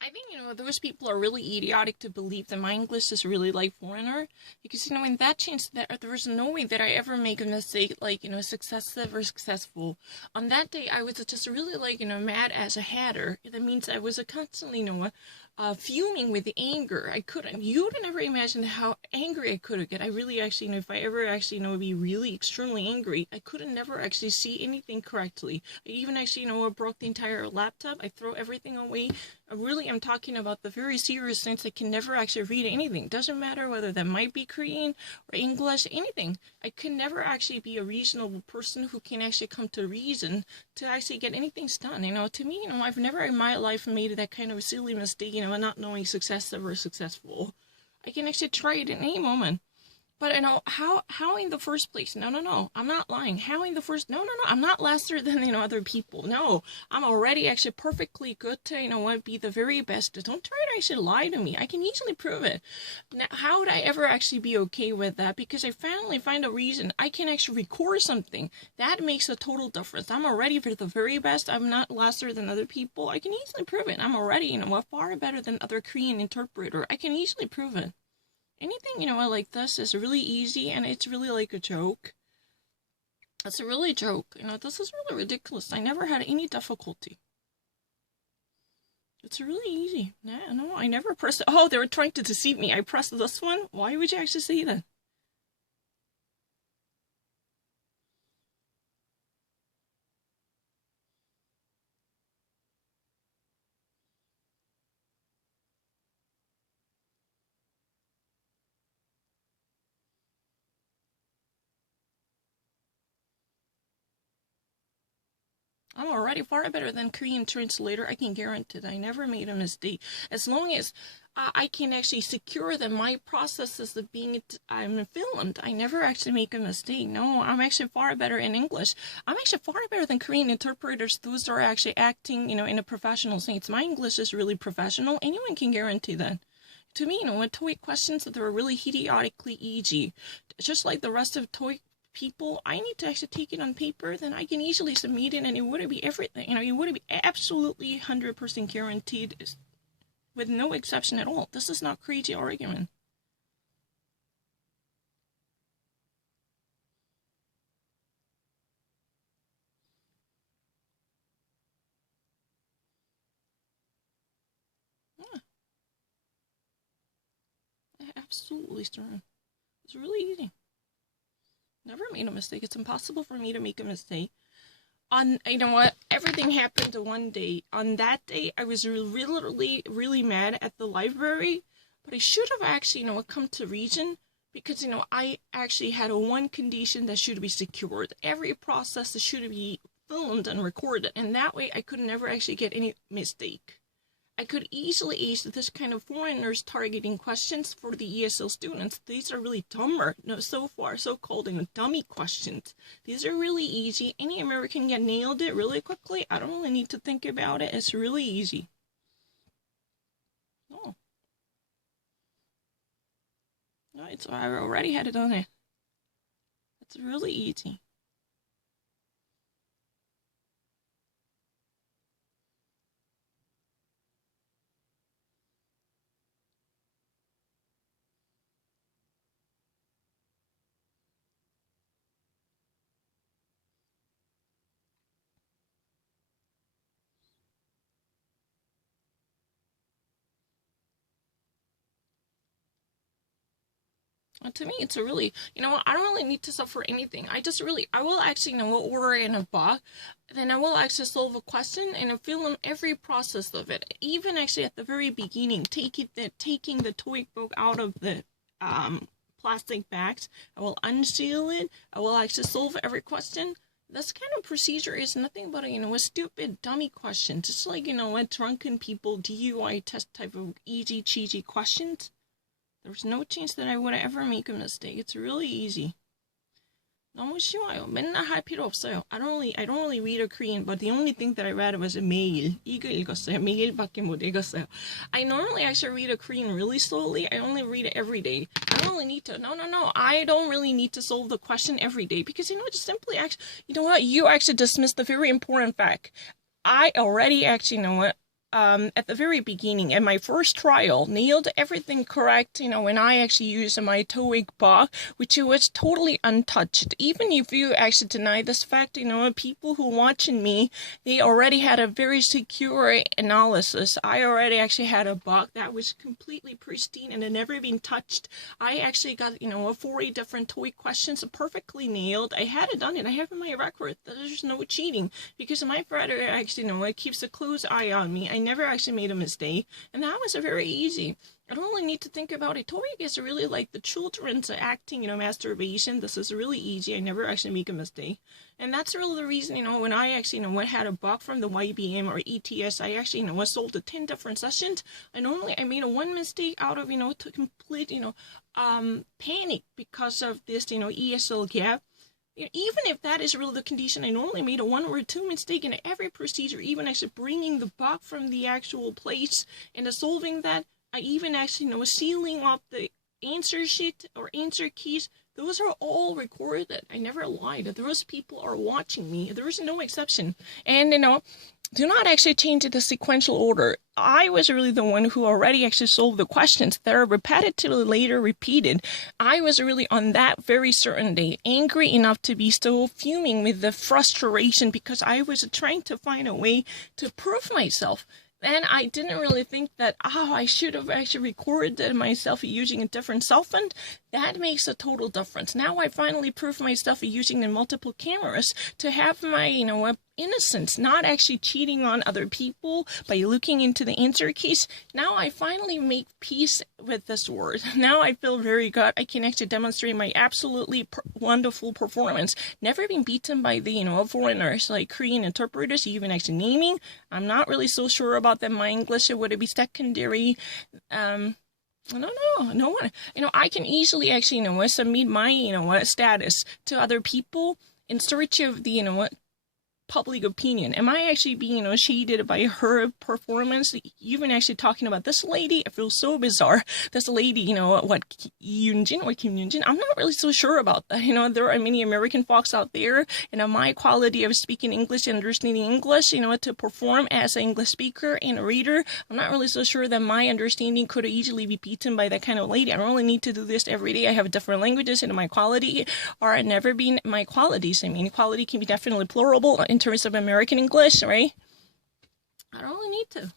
I think, those people are really idiotic to believe that my English is really like foreigner. Because, in that chance, there was no way that I ever make a mistake, like, successive or successful. On that day, I was just really, like, mad as a hatter. That means I was constantly, fuming with the anger. I couldn't, you would never imagine how angry I could get. I really actually, if I ever actually, be really extremely angry, I couldn't never actually see anything correctly. I even actually, broke the entire laptop. I throw everything away. I really am talking about the very serious things. I can never actually read anything. Doesn't matter whether that might be Korean or English, anything. I can never actually be a reasonable person who can actually come to reason to actually get anything done. To me, I've never in my life made that kind of silly mistake, not knowing success or successful. I can actually try it at any moment. But how in the first place? No, I'm not lying. How in the first? No, I'm not lesser than, other people. No, I'm already actually perfectly good to, be the very best. Don't try to actually lie to me. I can easily prove it. Now, how would I ever actually be okay with that? Because I finally find a reason. I can actually record something. That makes a total difference. I'm already for the very best. I'm not lesser than other people. I can easily prove it. I'm already, far better than other Korean interpreter. I can easily prove it. Anything, like this is really easy, and it's really like a joke. It's a really joke. This is really ridiculous. I never had any difficulty. It's really easy. No, I never pressed it. Oh, they were trying to deceive me. I pressed this one? Why would you actually say that? I'm already far better than Korean translator. I can guarantee that I never made a mistake. As long as I can actually secure that my processes of being I'm filmed, I never actually make a mistake. No, I'm actually far better in English. I'm actually far better than Korean interpreters. Those are actually acting, in a professional sense. My English is really professional. Anyone can guarantee that. To me, with TOEIC questions, that they're really idiotically easy. Just like the rest of TOEIC people, I need to actually take it on paper, then I can easily submit it, and it wouldn't be everything. It wouldn't be absolutely 100% guaranteed, with no exception at all. This is not crazy argument. Yeah, absolutely certain. It's really easy. Never made a mistake. It's impossible for me to make a mistake. What? Everything happened one day. On that day, I was really, really mad at the library, but I should have actually, come to reason, because, I actually had one condition that should be secured. Every process should be filmed and recorded, and that way I could never actually get any mistake. I could easily ace this kind of foreigners targeting questions for the ESL students. These are really dumber, so far, so-called dummy questions. These are really easy. Any American can nailed it really quickly. I don't really need to think about it. It's really easy. No. No, I already had it on it. It's really easy. To me, it's a really, I don't really need to suffer anything. I will actually, order in a box, then I will actually solve a question and I fill in every process of it. Even actually at the very beginning, taking the TOEIC book out of the plastic bags, I will unseal it. I will actually solve every question. This kind of procedure is nothing but a stupid dummy question, just like a drunken people DUI test type of easy cheesy questions. There's no chance that I would ever make a mistake. It's really easy. 너무 쉬워요. 맨날 할 필요 없어요. I don't really read a Korean, but the only thing that I read was 매일. 이거 읽었어요. 매일밖에 못 읽었어요. I normally actually read a Korean really slowly. I only read it every day. I don't really need to. No. I don't really need to solve the question every day because just simply actually, you actually dismissed the very important fact. I already actually know what. at the very beginning, at my first trial, nailed everything correct, when I actually used my TOEIC bar, which was totally untouched. Even if you actually deny this fact, people who watching me, they already had a very secure analysis. I already actually had a bar that was completely pristine and had never been touched. I actually got, 40 different TOEIC questions perfectly nailed. I had it done and I have in my record that there's no cheating because my brother actually, keeps a close eye on me. I never actually made a mistake, and that was very easy. I don't really need to think about it. TOEIC is really like the children's acting, masturbation. This is really easy. I never actually make a mistake. And that's really the reason, when I actually, had a bug from the YBM or ETS, I actually, was sold to 10 different sessions. And only I made a one mistake out of, to complete, panic because of this, ESL gap. Even if that is really the condition, I normally made a one or two mistake in every procedure, even actually bringing the bug from the actual place and solving that. I even actually, sealing up the answer sheet or answer keys. Those are all recorded. I never lied. Those people are watching me. There is no exception. And, do not actually change the sequential order. I was really the one who already actually solved the questions that are repetitively later repeated. I was really on that very certain day angry enough to be still fuming with the frustration because I was trying to find a way to prove myself. And I didn't really think that, I should have actually recorded myself using a different cell phone. That makes a total difference. Now I finally proved myself using the multiple cameras to have my, innocence, not actually cheating on other people by looking into the answer keys. Now I finally make peace with this word. Now I feel very good. I can actually demonstrate my absolutely wonderful performance. Never been beaten by the, foreigners like Korean interpreters, even actually naming. I'm not really so sure about them. My English would be secondary. No one. I can easily actually, submit my, status to other people in search of the, public opinion. Am I actually being, shaded by her performance? Even actually talking about this lady, I feel so bizarre. This lady, Kim Yoonjin, I'm not really so sure about that. There are many American folks out there, my quality of speaking English and understanding English, to perform as an English speaker and a reader, I'm not really so sure that my understanding could easily be beaten by that kind of lady. I don't really need to do this every day. I have different languages, and my quality are never been my qualities. Quality can be definitely plural in terms of American English, right? I don't really need to.